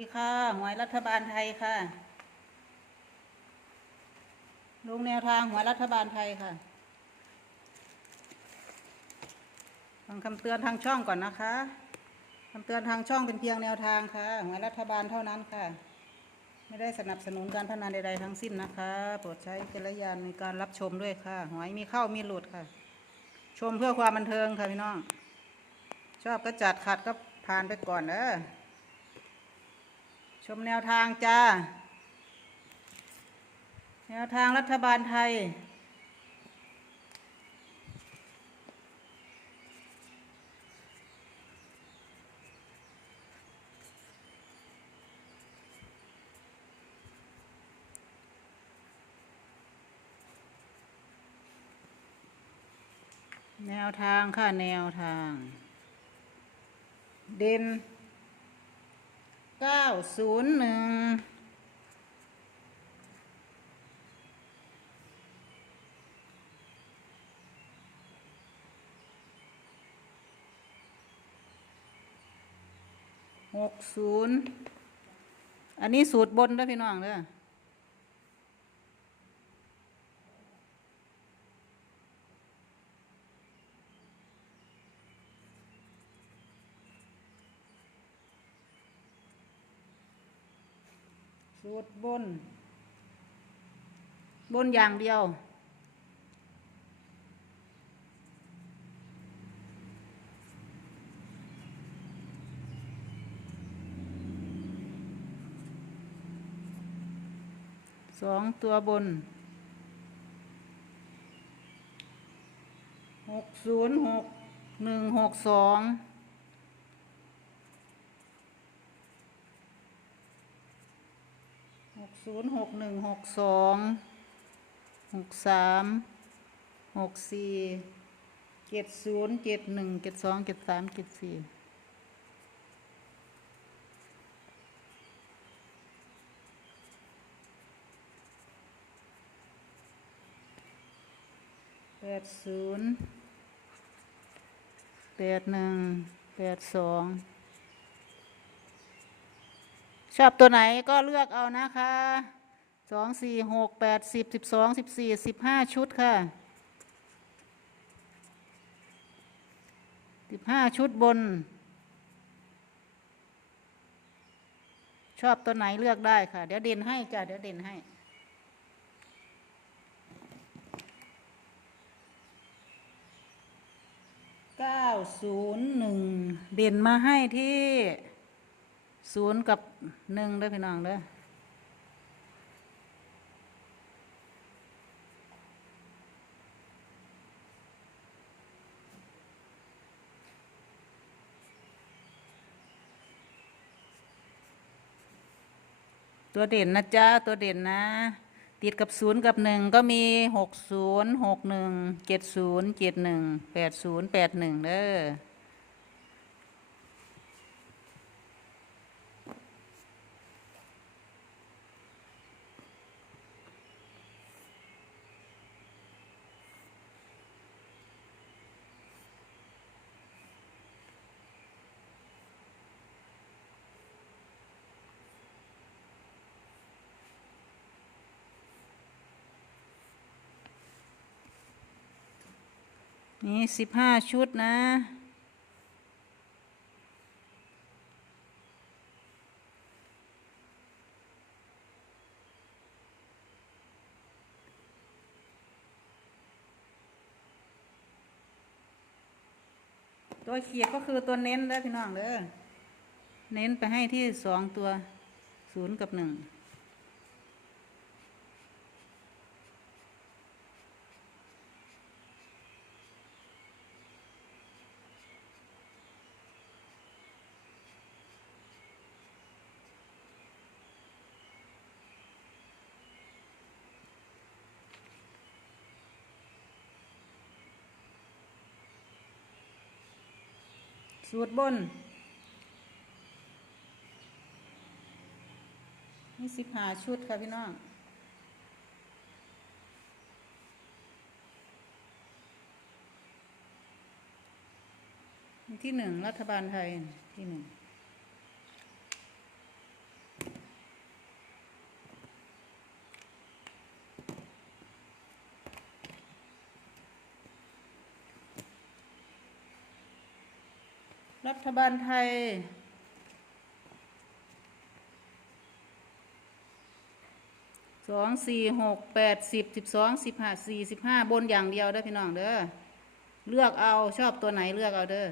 ดีค่ะหวยรัฐบาลไทยค่ะ ลงแนวทางหวยรัฐบาลไทยค่ะฟังคำเตือนทางช่องก่อนนะคะคำเตือนทางช่องเป็นเพียงแนวทางค่ะหวยรัฐบาลเท่านั้นค่ะ ไม่ได้สนับสนุนการพนันใดๆทั้งสิ้นนะคะ โปรดใช้วิจารณญาณในการรับชมด้วยค่ะหวยมีเข้ามีหลุดค่ะ ชมเพื่อความบันเทิงค่ะพี่น้อง ชอบก็จัดขัดก็ผ่านไปก่อนเด้อ ชมแนวทางจ้า แนวทางรัฐบาลไทย แนวทางค่ะ แนวทาง เด่น เก้าศูนย์หนึ่งหกศูนย์อันนี้สูตรบนด้วยพี่น้องเด้อ สูตรบน บนอย่างเดียว สองตัวบน หกศูนย์หกหนึ่งหกสองห กศูนย์หกหนึ่งหกสองหกสามหกสี่เจ็ดศูนย์เจ็ดหนึ่งเจ็ดสองเจ็ดสามเจ็ดสี่แปดศูนย์แปดหนึ่งแปดสอง ชอบตัวไหนก็เลือกเอานะคะสองสี่หกแปดสิบสิบสองสิบสี่สิบห้าชุดค่ะสิบห้าชุดบน ชอบตัวไหนเลือกได้ค่ะ เดี๋ยวเด่นให้จ้ะเดี๋ยวเด่นให้เก้าศูนย์หนึ่งเด่นมาให้ที่ ศูนย์กับหนึ่งเด้อพี่น้องเด้อตัวเด่นนะจ๊ะ ตัวเด่นนะ ติดกับศูนย์กับหนึ่งก็มีหกศูนย์หกหนึ่งเจ็ดศูนย์เจ็ดหนึ่งแปดศูนย์แปดหนึ่งเด้อ นี่สิบห้าชุดนะ ตัวเขียดก็คือตัวเน้นเด้อพี่น้องเด้อ เน้นไปให้ที่สองตัวศูนย์กับหนึ่ง สูตรบนนี่สิบห้าชุดค่ะพี่น้องที่หนึ่งรัฐบาลไทยที่หนึ่ง รัฐบาลไทย สองสี่หกแปดสิบสิบสองสิบห้าสี่สิบห้าบนอย่างเดียวเด้อพี่น้องเด้อ เลือกเอาชอบตัวไหนเลือกเอาเด้อ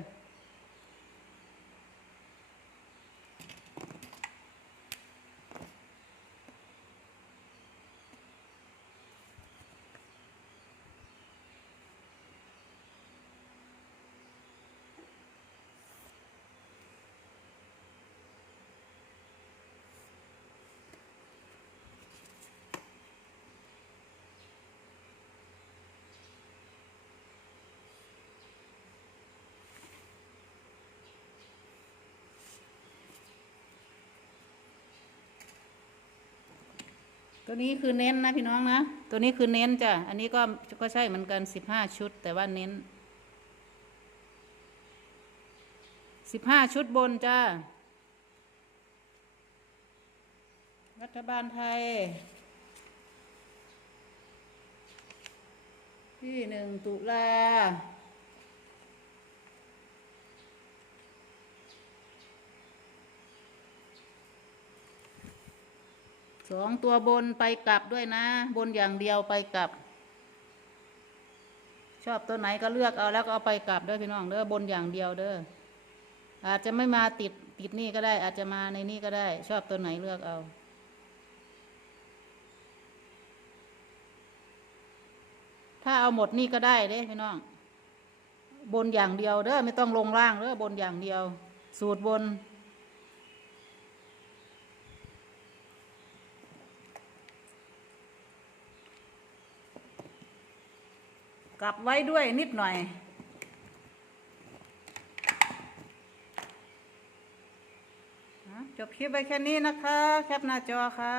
ตัวนี้คือเน้นนะพี่น้องนะ ตัวนี้คือเน้นจ้ะ อันนี้ก็ก็ใช่เหมือนกันสิบห้าชุด แต่ว่าเน้นสิบห้าชุดบนจ้า รัฐบาลไทย ที่หนึ่งตุลา สองตัวบนไปกลับด้วยนะ บนอย่างเดียวไปกลับ ชอบตัวไหนก็เลือกเอาแล้วก็เอาไปกลับด้อพี่น้องเด้อบนอย่างเดียวเด้ออาจจะไม่มาติดติดนี่ก็ได้ อาจจะมาในนี่ก็ได้ ชอบตัวไหนเลือกเอาถ้าเอาหมดนี่ก็ได้เด้พี่น้อง บนอย่างเดียวเด้อไม่ต้องลงล่างเด้อบนอย่างเดียว สูตรบน กลับไว้ด้วยนิดหน่อยอะจบคลิปไปแค่นี้นะคะ แคปหน้าจอค่ะ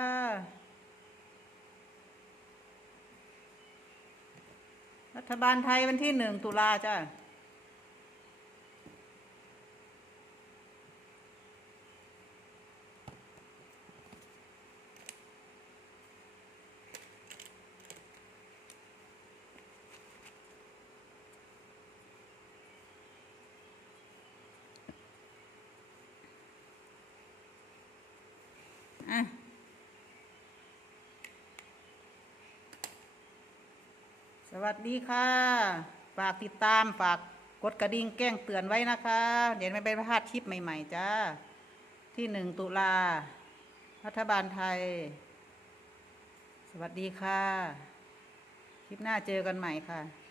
รัฐบาลไทยวันที่หนึ่งตุลาจ้ะ อะสวัสดีค่ะ ฝากติดตามฝากกดกระดิ่งแก้งเตือนไว้นะคะ เดี๋ยวไม่ไปพลาดคลิปใหม่ ๆ จ้า ที่หนึ่งตุลารัฐบาลไทย สวัสดีค่ะ คลิปหน้าเจอกันใหม่ค่ะ